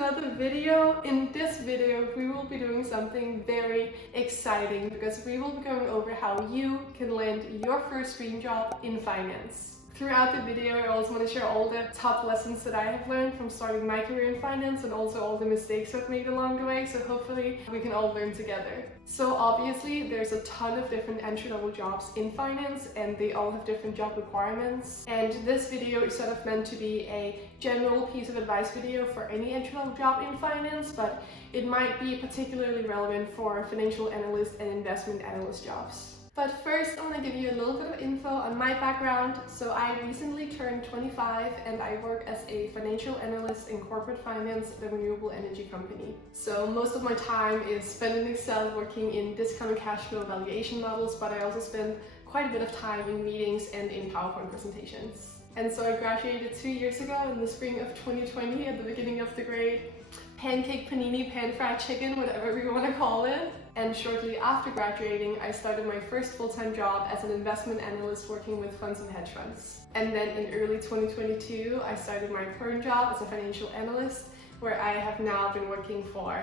another video. In this video, we will be doing something very exciting because we will be going over how you can land your first dream job in finance. Throughout the video, I also want to share all the top lessons that I have learned from starting my career in finance and also all the mistakes I've made along the way, so hopefully we can all learn together. So obviously, there's a ton of different entry-level jobs in finance and they all have different job requirements. And this video is sort of meant to be a general piece of advice video for any entry-level job in finance, but it might be particularly relevant for financial analyst and investment analyst jobs. But first, I want to give you a little bit of info on my background. So I recently turned 25 and I work as a financial analyst in corporate finance at a renewable energy company. So most of my time is spent in Excel working in discounted cash flow valuation models, but I also spend quite a bit of time in meetings and in PowerPoint presentations. And so I graduated 2 years ago in the spring of 2020 at the beginning of the grade. Pancake, panini, pan-fried chicken, whatever we want to call it. And shortly after graduating, I started my first full-time job as an investment analyst working with funds and hedge funds. And then in early 2022, I started my current job as a financial analyst, where I have now been working for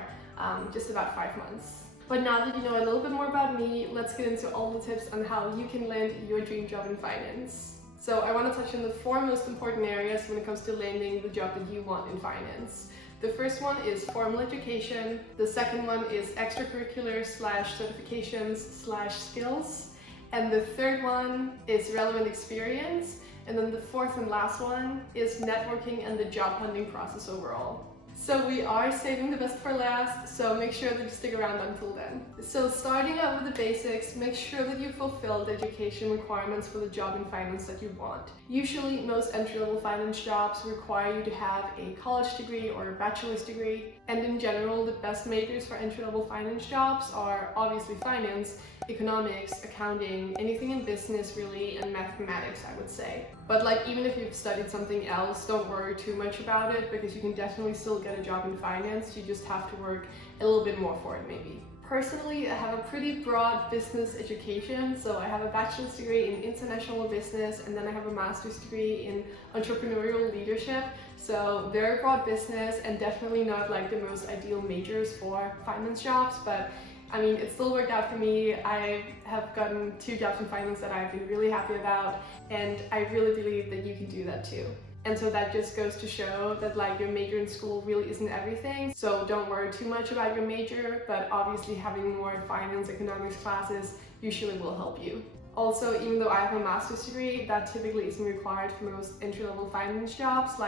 just about 5 months. But now that you know a little bit more about me, let's get into all the tips on how you can land your dream job in finance. So I want to touch on the 4 most important areas when it comes to landing the job that you want in finance. The first one is formal education. The second one is extracurriculars/certifications/skills. And the third one is relevant experience. And then the fourth and last one is networking and the job hunting process overall. So we are saving the best for last, so make sure that you stick around until then. So starting out with the basics, make sure that you fulfill the education requirements for the job in finance that you want. Usually, most entry-level finance jobs require you to have a college degree or a bachelor's degree. And in general, the best majors for entry-level finance jobs are obviously finance, economics, accounting, anything in business really, and mathematics, I would say. But even if you've studied something else, don't worry too much about it because you can definitely still get a job in finance. You just have to work a little bit more for it maybe. Personally, I have a pretty broad business education. So I have a bachelor's degree in international business and then I have a master's degree in entrepreneurial leadership. So very broad business and definitely not the most ideal majors for finance jobs, but I mean, it still worked out for me. I have gotten 2 jobs in finance that I've been really happy about, and I really believe that you can do that too. And so that just goes to show that your major in school really isn't everything. So don't worry too much about your major, but obviously having more finance, economics classes usually will help you. Also, even though I have a master's degree, that typically isn't required for most entry-level finance jobs.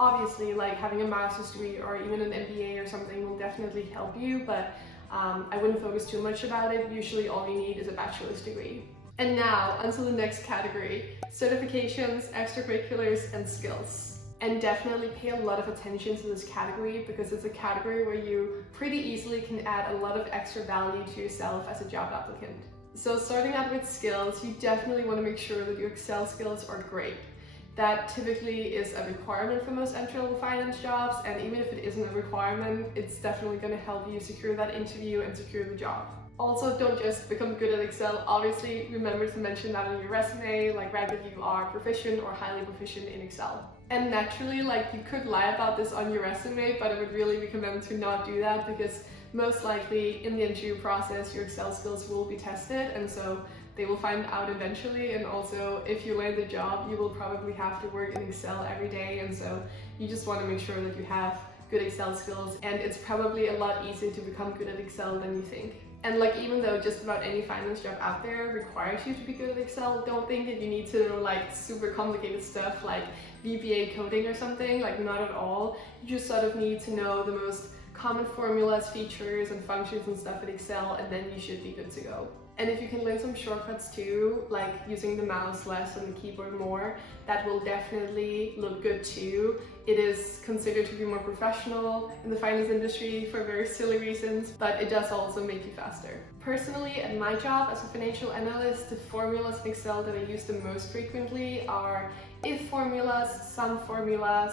Obviously, having a master's degree or even an MBA or something will definitely help you, but I wouldn't focus too much about it. Usually all you need is a bachelor's degree. And now, onto the next category, certifications, extracurriculars, and skills. And definitely pay a lot of attention to this category because it's a category where you pretty easily can add a lot of extra value to yourself as a job applicant. So starting out with skills, you definitely want to make sure that your Excel skills are great. That typically is a requirement for most entry-level finance jobs, and even if it isn't a requirement, it's definitely going to help you secure that interview and secure the job. Also, don't just become good at Excel. Obviously, remember to mention that on your resume, write that you are proficient or highly proficient in Excel. And naturally, you could lie about this on your resume, but I would really recommend to not do that because most likely in the interview process, your Excel skills will be tested, and so they will find out eventually. And also, if you land the job, you will probably have to work in Excel every day, and so you just want to make sure that you have good Excel skills, and it's probably a lot easier to become good at Excel than you think. And even though just about any finance job out there requires you to be good at Excel, don't think that you need to know super complicated stuff like VBA coding or something, not at all. You just sort of need to know the most common formulas, features, and functions and stuff in Excel, and then you should be good to go. And if you can learn some shortcuts too, like using the mouse less and the keyboard more, that will definitely look good too. It is considered to be more professional in the finance industry for very silly reasons, but it does also make you faster. Personally, at my job as a financial analyst, the formulas in Excel that I use the most frequently are if formulas, sum formulas,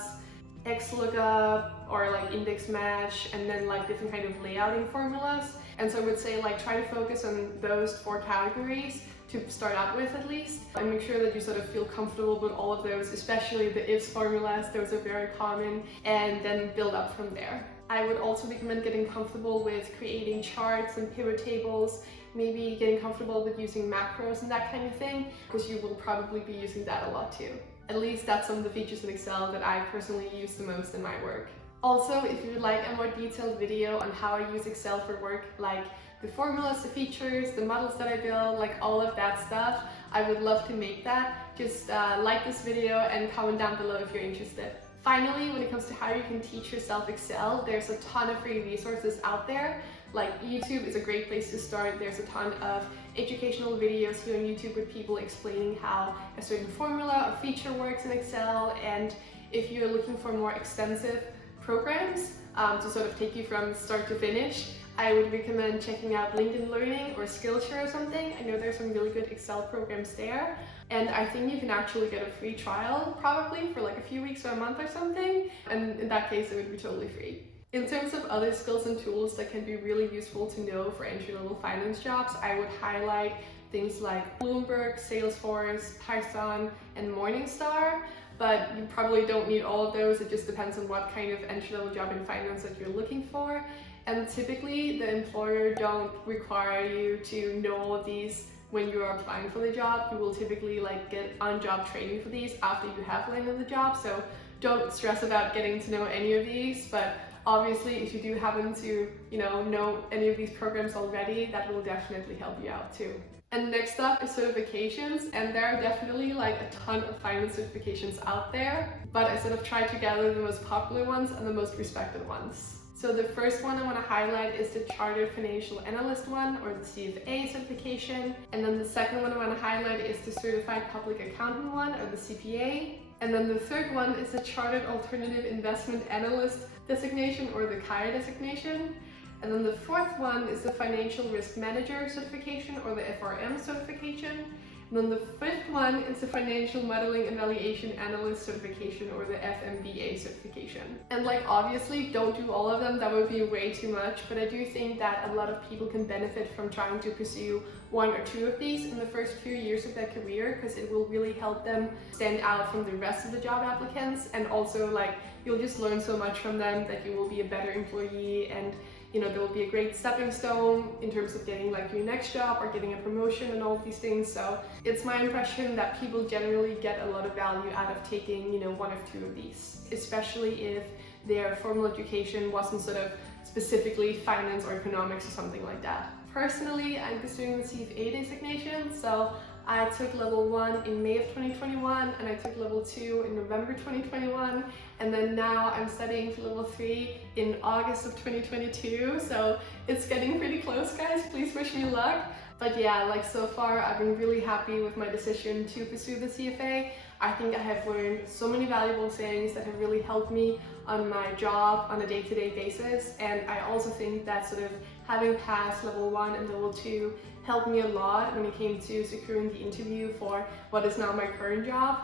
XLOOKUP, or index match, and then different kind of layouting formulas. And so I would say try to focus on those 4 categories to to start out with at least, and make sure that you sort of feel comfortable with all of those, especially the ifs formulas. Those are very common, and then build up from there. I would also recommend getting comfortable with creating charts and pivot tables, maybe getting comfortable with using macros and that kind of thing, because you will probably be using that a lot too. At least that's some of the features in Excel that I personally use the most in my work. Also, if you would like a more detailed video on how I use Excel for work, like the formulas, the features, the models that I build, like all of that stuff, I would love to make that. Just like this video and comment down below if you're interested. Finally, when it comes to how you can teach yourself Excel, there's a ton of free resources out there. Like YouTube is a great place to start. There's a ton of educational videos here on YouTube with people explaining how a certain formula or feature works in Excel. And if you're looking for more extensive programs to sort of take you from start to finish, I would recommend checking out LinkedIn Learning or Skillshare or something. I know there's some really good Excel programs there. And I think you can actually get a free trial probably for like a few weeks or a month or something. And in that case, it would be totally free. In terms of other skills and tools that can be really useful to know for entry-level finance jobs, I would highlight things like Bloomberg, Salesforce, Python, and Morningstar. But you probably don't need all of those. It just depends on what kind of entry-level job in finance that you're looking for. And typically the employer don't require you to know all of these when you're applying for the job. You will typically like get on-job training for these after you have landed the job. So don't stress about getting to know any of these, but obviously if you do happen to, know any of these programs already, that will definitely help you out too. And next up is certifications, and there are definitely like a ton of finance certifications out there, but I sort of tried to gather the most popular ones and the most respected ones. So the first one I want to highlight is the Chartered Financial Analyst one, or the CFA certification. And then the second one I want to highlight is the Certified Public Accountant one, or the CPA. And then the third one is the Chartered Alternative Investment Analyst designation, or the CAIA designation. And then the fourth one is the Financial Risk Manager certification, or the FRM certification. And then the fifth one is the Financial Modeling and Valuation Analyst certification, or the FMVA certification. And like obviously don't do all of them, that would be way too much, but I do think that a lot of people can benefit from trying to pursue one or two of these in the first few years of their career, because it will really help them stand out from the rest of the job applicants, and also like you'll just learn so much from them that you will be a better employee, and there will be a great stepping stone in terms of getting like your next job or getting a promotion and all of these things. So it's my impression that people generally get a lot of value out of taking, one or two of these, especially if their formal education wasn't sort of specifically finance or economics or something like that. Personally, I'm pursuing the CFA designation, so I took level 1 in May of 2021, and I took level 2 in November 2021, and then now I'm studying for level 3 in August of 2022, so it's getting pretty close, guys. Please wish me luck. But yeah, like so far I've been really happy with my decision to pursue the CFA. I think I have learned so many valuable things that have really helped me on my job on a day-to-day basis, and I also think that sort of having passed level 1 and level 2 helped me a lot when it came to securing the interview for what is now my current job.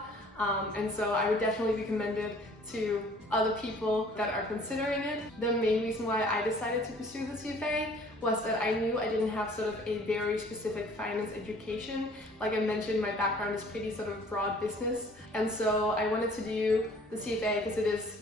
And so I would definitely recommend it to other people that are considering it. The main reason why I decided to pursue the CFA was that I knew I didn't have sort of a very specific finance education. Like I mentioned, my background is pretty sort of broad business. And so I wanted to do the CFA because it is,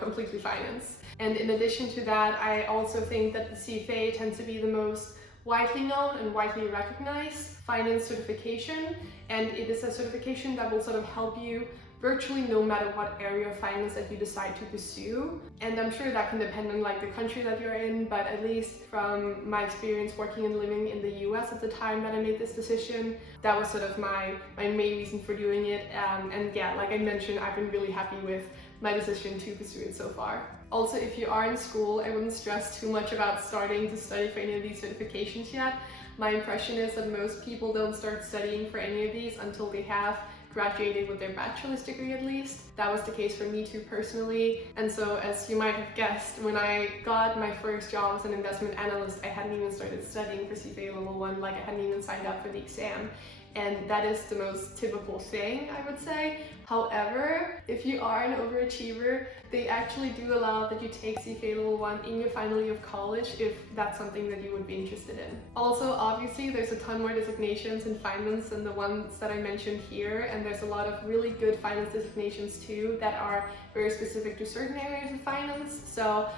completely finance. And in addition to that, I also think that the CFA tends to be the most widely known and widely recognized finance certification, and it is a certification that will sort of help you virtually no matter what area of finance that you decide to pursue. And I'm sure that can depend on like the country that you're in, but at least from my experience working and living in the US at the time that I made this decision, that was sort of my main reason for doing it. And yeah, like I mentioned, I've been really happy with my decision to pursue it so far. Also, if you are in school, I wouldn't stress too much about starting to study for any of these certifications yet. My impression is that most people don't start studying for any of these until they have graduated with their bachelor's degree at least. That was the case for me too personally. And so as you might have guessed, when I got my first job as an investment analyst, I hadn't even started studying for CFA level 1, like I hadn't even signed up for the exam. And that is the most typical thing, I would say. However, if you are an overachiever, they actually do allow that you take CFA Level 1 in your final year of college if that's something that you would be interested in. Also, obviously, there's a ton more designations in finance than the ones that I mentioned here, and there's a lot of really good finance designations too that are very specific to certain areas of finance. So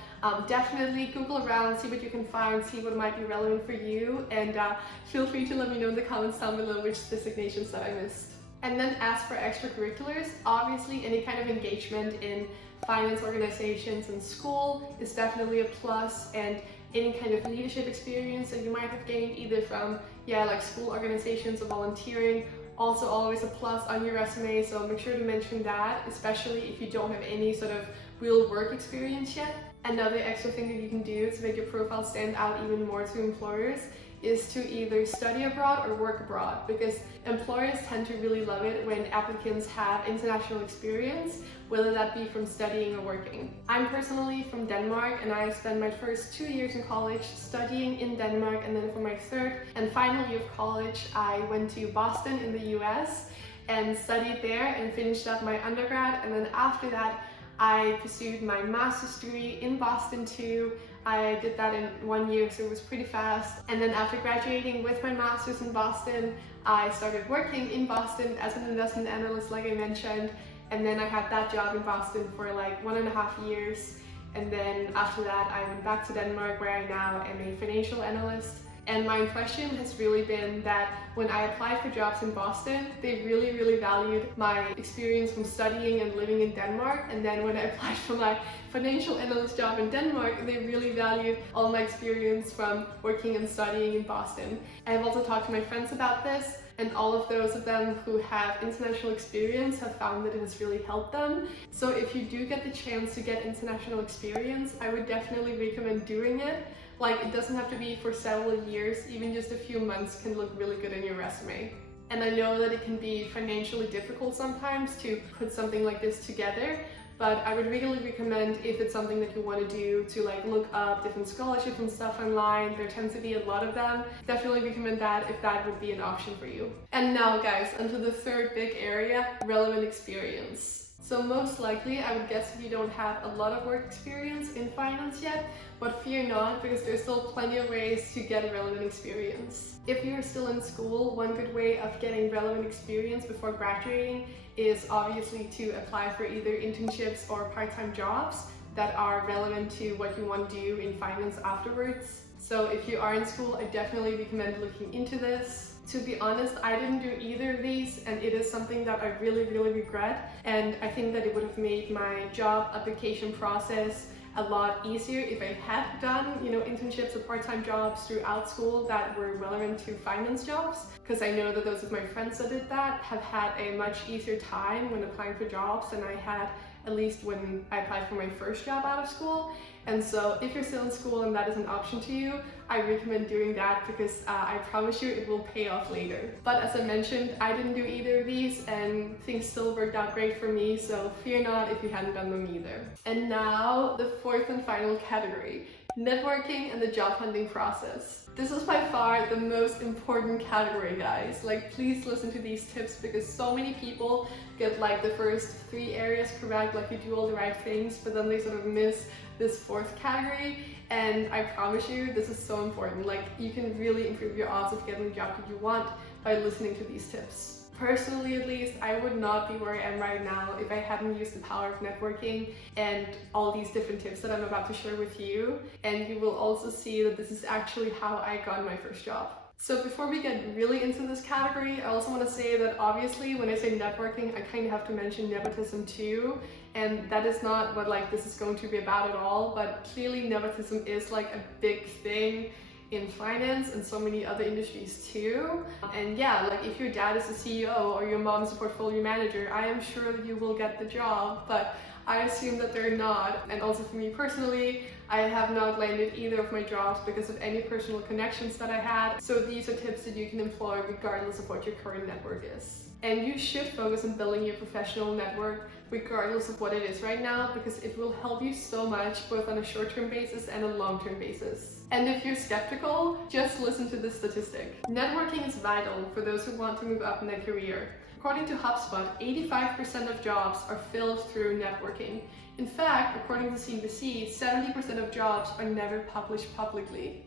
definitely Google around, see what you can find, see what might be relevant for you, and feel free to let me know in the comments down below which designations that I missed. And then as for extracurriculars, obviously any kind of engagement in finance organizations and school is definitely a plus, and any kind of leadership experience that you might have gained either from like school organizations or volunteering, also always a plus on your resume, so make sure to mention that, especially if you don't have any sort of real work experience yet. Another extra thing that you can do to make your profile stand out even more to employers is to either study abroad or work abroad, because employers tend to really love it when applicants have international experience, whether that be from studying or working. I'm personally from Denmark, and I spent my first 2 years in college studying in Denmark, and then for my third and final year of college I went to Boston in the US and studied there and finished up my undergrad, and then after that I pursued my master's degree in Boston too. I did that in 1 year, so it was pretty fast. And then after graduating with my master's in Boston, I started working in Boston as an investment analyst, like I mentioned. And then I had that job in Boston for like 1.5 years. And then after that, I went back to Denmark, where I now am a financial analyst. And my impression has really been that when I applied for jobs in Boston, they really valued my experience from studying and living in Denmark. And then when I applied for my financial analyst job in Denmark, they really valued all my experience from working and studying in Boston. I've also talked to my friends about this, and all of those of them who have international experience have found that it has really helped them. So if you do get the chance to get international experience, I would definitely recommend doing it. Like, it doesn't have to be for several years, even just a few months can look really good in your resume. And I know that it can be financially difficult sometimes to put something like this together, but I would really recommend, if it's something that you want to do, to like look up different scholarships and stuff online. There tends to be a lot of them. Definitely recommend that if that would be an option for you. And now guys, onto the third big area, relevant experience. So most likely, I would guess if you don't have a lot of work experience in finance yet, but fear not, because there's still plenty of ways to get relevant experience. If you're still in school, one good way of getting relevant experience before graduating is obviously to apply for either internships or part-time jobs that are relevant to what you want to do in finance afterwards. So if you are in school, I definitely recommend looking into this. To be honest, I didn't do either of these, and it is something that I really regret, and I think that it would have made my job application process a lot easier if I had done, internships or part-time jobs throughout school that were relevant to finance jobs, because I know that those of my friends that did that have had a much easier time when applying for jobs than I had, at least when I applied for my first job out of school. And so if you're still in school and that is an option to you, I recommend doing that, because I promise you it will pay off later. But as I mentioned, I didn't do either of these, and things still worked out great for me, so fear not if you hadn't done them either. And now the fourth and final category, networking and the job hunting process. This is by far the most important category, guys. Like, please listen to these tips, because so many people get like the first 3 areas correct, like you do all the right things, but then they sort of miss this fourth category. And I promise you, this is so important. Like, you can really improve your odds of getting the job that you want by listening to these tips. Personally, at least, I would not be where I am right now if I hadn't used the power of networking and all these different tips that I'm about to share with you. And you will also see that this is actually how I got my first job. So before we get really into this category, I also want to say that obviously when I say networking, I kind of have to mention nepotism too. And that is not what like this is going to be about at all, but clearly nepotism is like a big thing in finance and so many other industries too. And yeah, like if your dad is a CEO or your mom is a portfolio manager, I am sure that you will get the job, but I assume that they're not. And also for me personally, I have not landed either of my jobs because of any personal connections that I had. So these are tips that you can employ regardless of what your current network is. And you should focus on building your professional network regardless of what it is right now, because it will help you so much both on a short-term basis and a long-term basis. And if you're skeptical, just listen to this statistic. Networking is vital for those who want to move up in their career. According to HubSpot, 85% of jobs are filled through networking. In fact, according to CNBC, 70% of jobs are never published publicly.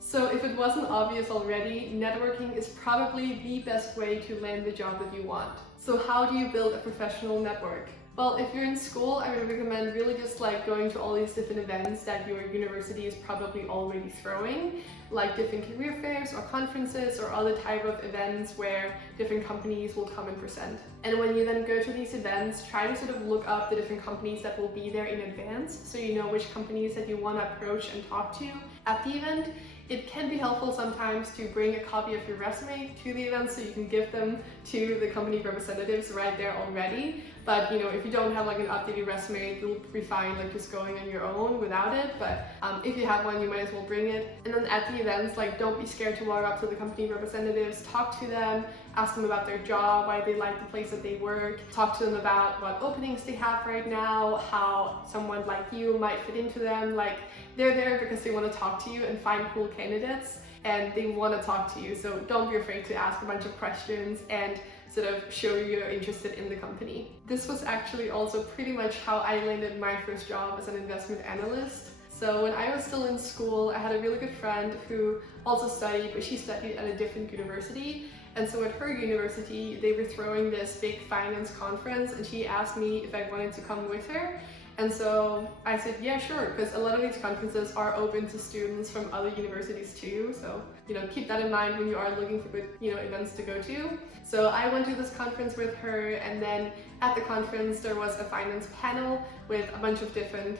So if it wasn't obvious already, networking is probably the best way to land the job that you want. So how do you build a professional network? Well, if you're in school, I would recommend really just like going to all these different events that your university is probably already throwing, like different career fairs or conferences or other type of events where different companies will come and present. And when you then go to these events, try to sort of look up the different companies that will be there in advance so you know which companies that you want to approach and talk to at the event. It can be helpful sometimes to bring a copy of your resume to the event so you can give them to the company representatives right there already. But if you don't have like an updated resume, you'll be fine like just going on your own without it. But if you have one, you might as well bring it. And then at the events, like don't be scared to walk up to the company representatives, talk to them, ask them about their job, why they like the place that they work, talk to them about what openings they have right now, how someone like you might fit into them. Like they're there because they want to talk to you and find cool candidates, and they want to talk to you. So don't be afraid to ask a bunch of questions and sort of show you're interested in the company. This was actually also pretty much how I landed my first job as an investment analyst. So when I was still in school, I had a really good friend who also studied, but she studied at a different university. And so at her university, they were throwing this big finance conference, and she asked me if I wanted to come with her. And so I said, yeah, sure, because a lot of these conferences are open to students from other universities too. So, keep that in mind when you are looking for good, events to go to. So I went to this conference with her, and then at the conference, there was a finance panel with a bunch of different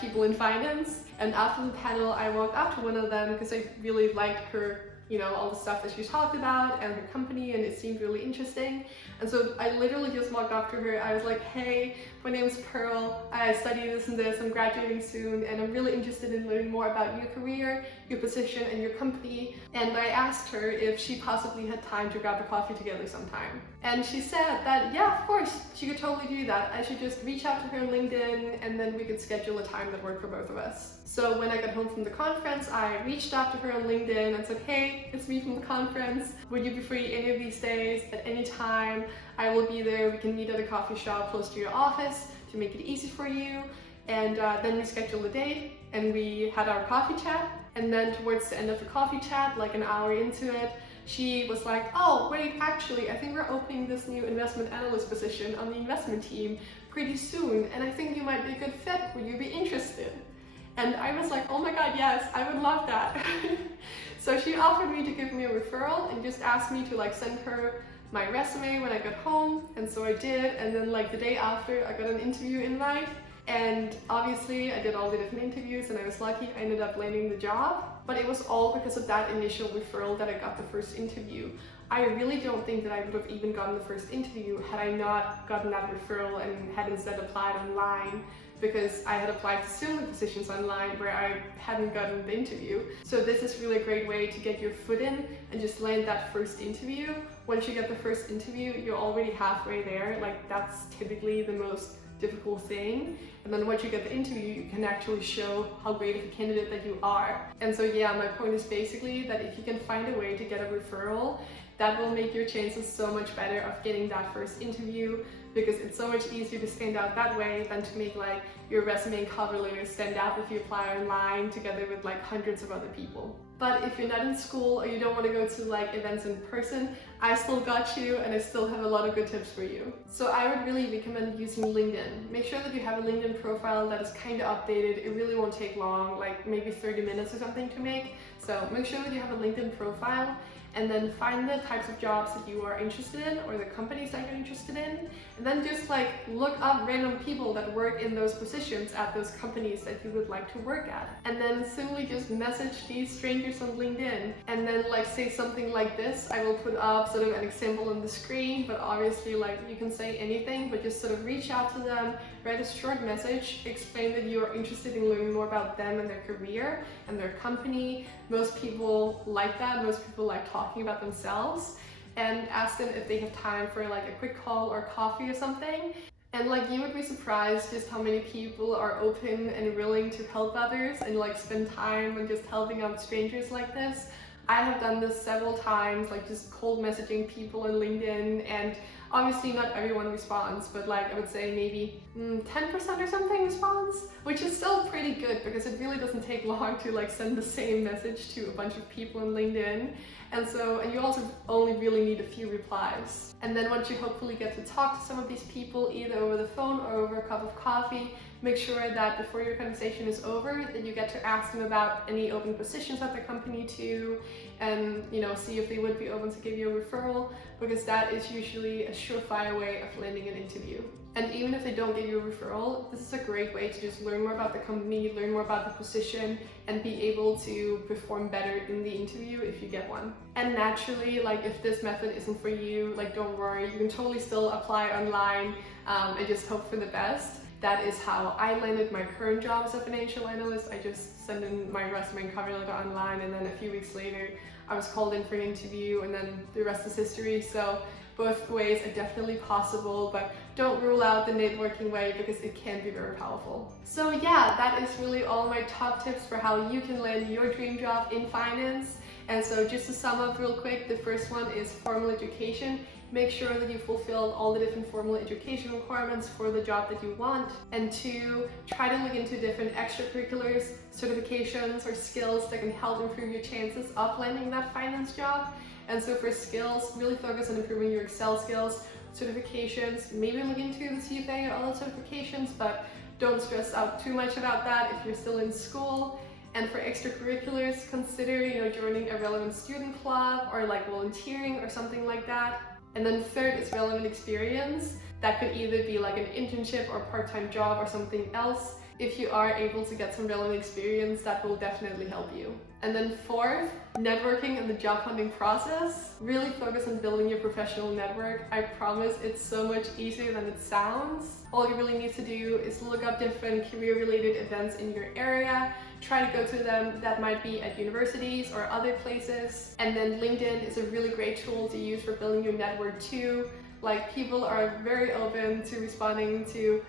people in finance. And after the panel, I walked up to one of them because I really liked her, all the stuff that she talked about and her company, and it seemed really interesting. And so I literally just walked up to her. I was like, hey, my name is Pearl. I study this and this. I'm graduating soon, and I'm really interested in learning more about your career, your position, and your company. And I asked her if she possibly had time to grab a coffee together sometime. And she said that, yeah, of course, she could totally do that. I should just reach out to her on LinkedIn, and then we could schedule a time that worked for both of us. So when I got home from the conference, I reached out to her on LinkedIn and said, hey, it's me from the conference. Would you be free any of these days at any time? I will be there. We can meet at a coffee shop close to your office to make it easy for you. And then we scheduled a date, and we had our coffee chat. And then towards the end of the coffee chat, like an hour into it, she was like, oh, wait, actually, I think we're opening this new investment analyst position on the investment team pretty soon, and I think you might be a good fit. Would you be interested? And I was like, oh my god, yes, I would love that. So she offered me to give me a referral and just asked me to send her my resume when I got home. And so I did, and then the day after, I got an interview invite. And obviously I did all the different interviews, and I was lucky I ended up landing the job. But it was all because of that initial referral that I got the first interview. I really don't think that I would have even gotten the first interview had I not gotten that referral and had instead applied online, because I had applied to similar positions online where I hadn't gotten the interview. So this is really a great way to get your foot in and just land that first interview. Once you get the first interview, you're already halfway there. That's typically the most difficult thing. And then once you get the interview, you can actually show how great of a candidate that you are. And so yeah, my point is basically that if you can find a way to get a referral, that will make your chances so much better of getting that first interview, because it's so much easier to stand out that way than to make your resume and cover letter stand out if you apply online together with hundreds of other people. But if you're not in school or you don't want to go to events in person, I still got you, and I still have a lot of good tips for you. So I would really recommend using LinkedIn. Make sure that you have a LinkedIn profile that is kind of updated. It really won't take long, maybe 30 minutes or something to make. So make sure that you have a LinkedIn profile, and then find the types of jobs that you are interested in or the companies that you're interested in, and then just look up random people that work in those positions at those companies that you would like to work at, and then simply just message these strangers on LinkedIn, and then say something like this. I will put up sort of an example on the screen, but obviously you can say anything, but just sort of reach out to them, write a short message, explain that you are interested in learning more about them and their career and their company. Most people like that. Most people like talking about themselves, and ask them if they have time for a quick call or coffee or something. And you would be surprised just how many people are open and willing to help others and spend time on just helping out strangers like this. I have done this several times, just cold messaging people on LinkedIn, and Obviously not everyone responds, but like I would say maybe 10% or something responds, which is still pretty good because it really doesn't take long to like send the same message to a bunch of people on LinkedIn. And you also only really need a few replies. And then once you hopefully get to talk to some of these people, either over the phone or over a cup of coffee, make sure that before your conversation is over, that you get to ask them about any open positions at the company too, and see if they would be open to give you a referral, because that is usually a surefire way of landing an interview. And even if they don't give you a referral, this is a great way to just learn more about the company, learn more about the position, and be able to perform better in the interview if you get one. And naturally, like if this method isn't for you, like don't worry, you can totally still apply online and just hope for the best. That is how I landed my current job as a financial analyst. I just sent in my resume and cover letter online, and then a few weeks later I was called in for an interview, and then the rest is history. So both ways are definitely possible, but don't rule out the networking way because it can be very powerful. So yeah, that is really all my top tips for how you can land your dream job in finance. And so just to sum up real quick, the first one is formal education. Make sure that you fulfill all the different formal education requirements for the job that you want. And 2, try to look into different extracurriculars, certifications, or skills that can help improve your chances of landing that finance job. And so for skills, really focus on improving your Excel skills. Certifications, maybe look into the CFA or other certifications, but don't stress out too much about that if you're still in school. And for extracurriculars, consider joining a relevant student club or like volunteering or something like that. And then 3rd is relevant experience. That could either be like an internship or part-time job or something else. If you are able to get some relevant experience, that will definitely help you. And then 4th, networking and the job hunting process. Really focus on building your professional network. I promise it's so much easier than it sounds. All you really need to do is look up different career-related events in your area. Try to go to them. That might be at universities or other places. And then LinkedIn is a really great tool to use for building your network too. Like people are very open to responding to,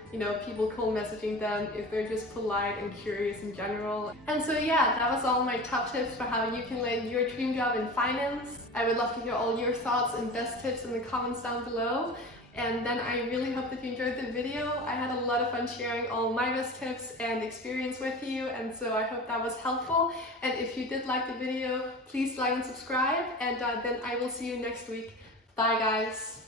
people cold messaging them if they're just polite and curious in general. And so yeah, that was all my top tips for how you can land your dream job in finance. I would love to hear all your thoughts and best tips in the comments down below. And then I really hope that you enjoyed the video. I had a lot of fun sharing all my best tips and experience with you, and so I hope that was helpful. And if you did like the video, please like and subscribe, and then I will see you next week. Bye guys!